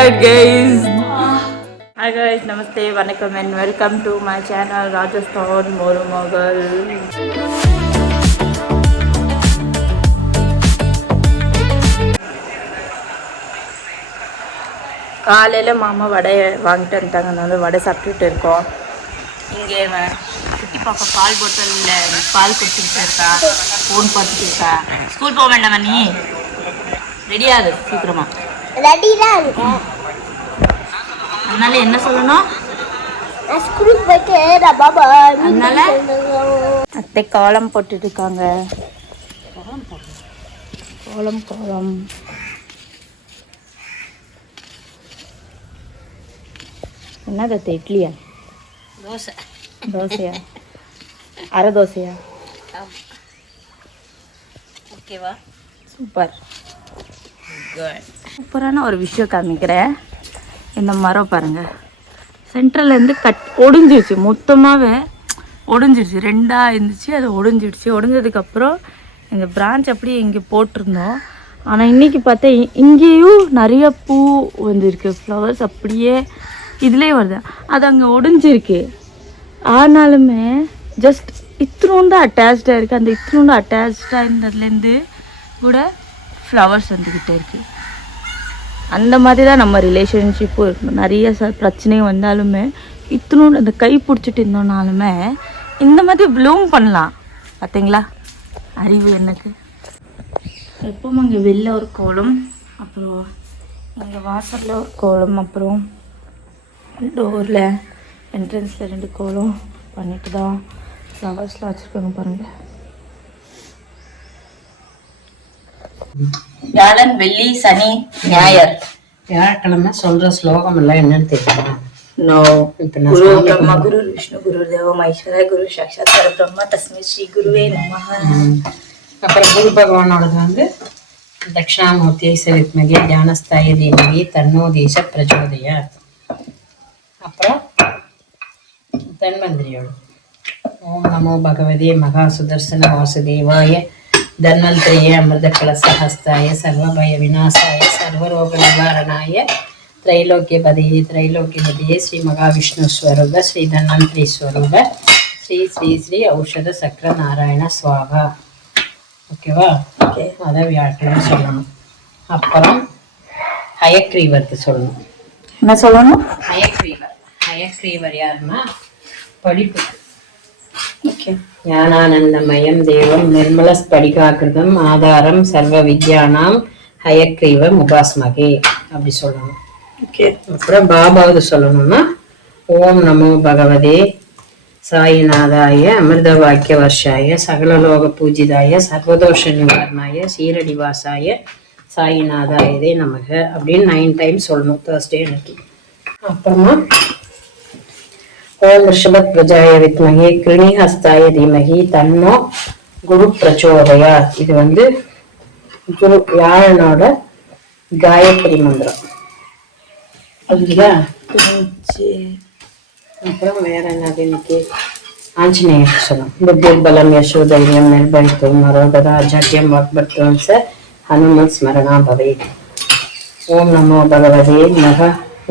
god guys. Hi guys, namaste, vanakkam and welcome to my channel Rajasthan Morumagal. காலையில் மாமா வடை வாங்கிட்டு வந்துட்டாங்கனால வடை சாப்பிட்டுட்டு இருக்கோம். இங்கே குட்டி பாப்பா பால் பாட்டிலில் பால் குடிச்சுட்டு இருக்கா, ஃபோன் பார்த்துட்டு இருக்கா. ஸ்கூல் போக வேண்டாமா நீ? ரெடியாது சீக்கிரமா? ரெடிதான் இருக்கேன். அதனால என்ன சொல்லணும்? ஸ்கூலுக்கு போயிட்டு பாபா. அதனால அத்தை கோலம் போட்டுட்டு இருக்காங்க. கோலம் கோலம் என்னது அத்தை? இட்லியா? தோசை. தோசையா? அரை தோசையா? ஓகேவா? சூப்பர். சூப்பரான ஒரு விஷயம் காமிக்கிறேன். இந்த மரம் பாருங்க, சென்ட்ரல்லேருந்து ஒடிஞ்சிருச்சு, மொத்தமாகவே ஒடிஞ்சிருச்சு, ரெண்டாக இருந்துச்சு, அது ஒடிஞ்சிடுச்சு. ஒடிஞ்சதுக்கப்புறம் இந்த பிரான்ச் அப்படியே இங்கே போட்டிருந்தோம். ஆனால் இன்றைக்கி பார்த்தா இங்கேயும் நிறைய பூ வந்துருக்கு, ஃப்ளவர்ஸ் அப்படியே இதுலேயே வருது. அது அங்கே ஒடிஞ்சிருக்கு. ஆனாலுமே ஜஸ்ட் இத்தினோண்டு அட்டாச்சாக இருக்குது. அந்த இத்தினோண்டு அட்டாச்சாக இருந்ததுலேருந்து கூட ஃப்ளவர்ஸ் வந்துக்கிட்டே இருக்குது. அந்த மாதிரி தான் நம்ம ரிலேஷன்ஷிப்பும் இருக்கணும். நிறைய பிரச்சனையும் வந்தாலுமே இத்தினோண்டு அந்த கை பிடிச்சிட்டு இருந்தோம்னாலுமே இந்த மாதிரி ப்ளூம் பண்ணலாம். பார்த்தீங்களா அறிவு எனக்கு. எப்பவும் அங்கே வெளில ஒரு கோலம், அப்புறம் இங்கே வாசலில் ஒரு கோலம், அப்புறம் டோரில் என்ட்ரன்ஸில் 2 கோலம் பண்ணிட்டு தான் ஃப்ளவர்ஸ்லாம் வச்சுருக்காங்க பாருங்கள். வியாழன், வெள்ளி, சனி, ஞாயிறு. வியாழக்கிழமை சொல்ற ஸ்லோகம் எல்லாம் என்னன்னு தெரியுமா? நோ. குரு பிரம்மா குரு விஷ்ணு குரு தேவம் ஐஸ்வர்யா குரு சாட்சாத் பரபிரம்மா தஸ்மை ஸ்ரீ குருவே நமஹ. அப்புறம் குரு பகவானோடது வந்து தட்சிணாமூர்த்தியை சவித்மகே தியானஸ்தாய தேவி தன்னோ தேச பிரச்சோதய. அப்புறம் தன்வந்திரியோடு ஓம் நமோ பகவதே மகா சுதர்சன வாசுதேவாய தன்வந்திரியே அமிர்த கலசஹஸ்தாய சர்வபய விநாசாய சர்வரோக நிவாரணாய त्रैलोक्यपदये श्री महाविष्णु स्वरूप श्री धन्वंतरी स्वरूप श्री श्री श्री औषध சக்கர நாராயண ஸ்வாகா. ஓகேவா? ஓகே. அதை வியாழக்கிழமை சொல்லணும். அப்புறம் ஹயக்ரீவருக்கு சொல்லணும். என்ன சொல்லணும்? ஹயக்ரீவர். ஹயக்ரீவர் யாருன்னா படிப்பு. ஓகே. ஞானானந்தமயம் தேவம் நிர்மல ஸ்படிகாகிருதம் ஆதாரம் சர்வ வித்யானாம் ஹயக்ரீவம் உபாஸ்மகே அப்படி சொல்லணும். ஓகே. அப்புறம் பாபாவது சொல்லணும்னா ஓம் நமோ பகவதே சாயிநாதாய அமிர்த வாக்கிய வர்ஷாய சகலலோக பூஜிதாய சர்வதோஷ நிவாரணாய சீரடிவாசாய சாயிநாதாயதே நமக அப்படின்னு 9 டைம்ஸ் சொல்லணும் தேர்ஸ்டே அன்னைக்கு. அப்புறமா ஓம் ரிஷபத் பிரஜாய வித்மகே கிருணிஹஸ்தாய தீமகி தன்னோ குரு பிரச்சோதயா. இது வந்து குரு வியாழனோட காயத்ரி மந்திரம். புரிஞ்சுதா? அப்புறம் வேற என்னது இன்னைக்கு? ஆஞ்சநேயர் சொல்லணும். புத்தி பலம் யசோதைரியம் நிர்பயித்துவம் மரோகதா அஜாட்யம் வாக்பர்த்துவம் ச ஹனுமத் ஸ்மரணா பவே. ஓம் நமோ பகவதே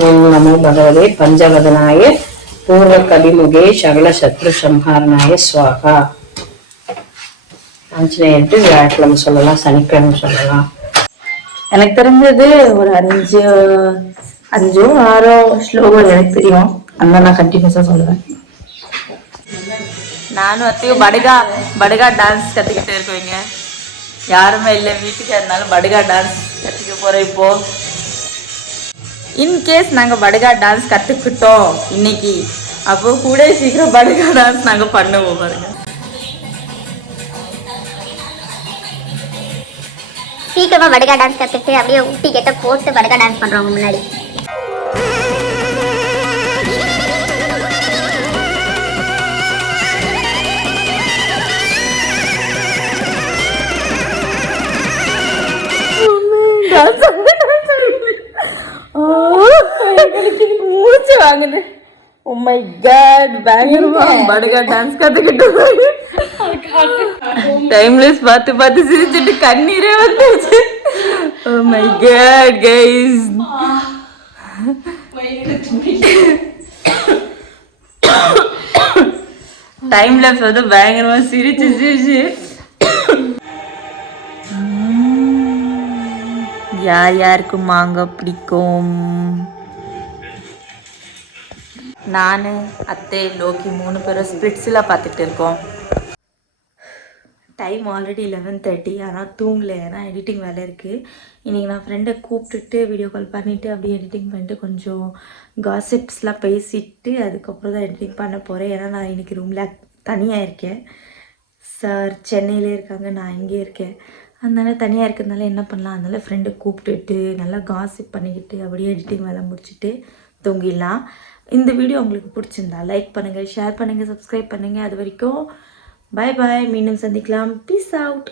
ஓம் நமோ பகவதே பஞ்சவதனாய பூர்வ கபிமுகே சகல சத்ரு சம்ஹாரனாய ஸ்வாகா. ஆஞ்சநேயர்ட்டு வியாழக்கிழமை சொல்லலாம், சனிக்கிழமை சொல்லலாம். எனக்கு தெரிஞ்சது ஒரு 5 6 ஸ்லோகம் எனக்கு தெரியும். அந்த நான் கண்டினியூஸாக சொல்லுவேன். நானும் அத்தையும் படுகா டான்ஸ் கற்றுக்கிட்டு இருக்கோங்க. யாருமே இல்லை வீட்டுக்கு, அதனால படுகா டான்ஸ் கற்றுக்க போகிறோம். இப்போது இன்கேஸ் நாங்கள் படுகா டான்ஸ் கற்றுக்கிட்டோம் இன்னைக்கு, அப்போ கூட சீக்கிரம் படுகா டான்ஸ் நாங்கள் பண்ணுவோம் பாருங்க. சீக்கிரமா படுகா டான்ஸ் கற்றுட்டு அப்படியே ஊட்டி கெட்ட போட்டு படுகா டான்ஸ் பண்ணுறவங்க முன்னாடி. மூச்சு வாங்குது. Oh my god, பயங்கரமா படுகா டான்ஸ் கத்துக்கிட்டு டைம்லெஸ் பார்த்து சிரிச்சுட்டு கண்ணீரே வந்துச்சு. Oh my god guys. Time labs வந்து பயங்கரமாக சிரிச்சு யார் யாருக்கு மாங்காய் பிடிக்கும்? நான், அத்தை, லோக்கி 3 பேரும் ஸ்பிளிட்ஸில் பார்த்துட்டு இருக்கோம். Time already 11:30. ஆனால் தூங்கலை, ஏன்னா எடிட்டிங் வேலை இருக்குது. இன்றைக்கி நான் ஃப்ரெண்டை கூப்பிட்டுட்டு வீடியோ கால் பண்ணிவிட்டு அப்படியே எடிட்டிங் பண்ணிட்டு கொஞ்சம் காசிப்ஸ்லாம் பேசிட்டு அதுக்கப்புறம் தான் எடிட்டிங் பண்ண போகிறேன். ஏன்னா நான் இன்றைக்கி ரூமில் தனியாக இருக்கேன். சார் சென்னையிலே இருக்காங்க, நான் இங்கே இருக்கேன். அதனால தனியாக இருக்கிறதுனால என்ன பண்ணலாம், அதனால ஃப்ரெண்டை கூப்பிட்டுட்டு நல்லா காசிப் பண்ணிக்கிட்டு அப்படியே எடிட்டிங் வேலை முடிச்சுட்டு தூங்கிடலாம். இந்த வீடியோ உங்களுக்கு பிடிச்சிருந்தா லைக் பண்ணுங்கள், ஷேர் பண்ணுங்கள், சப்ஸ்கிரைப் பண்ணுங்கள். அது வரைக்கும் பாய் பாய், மீண்டும் சந்திக்கலாம். Peace out.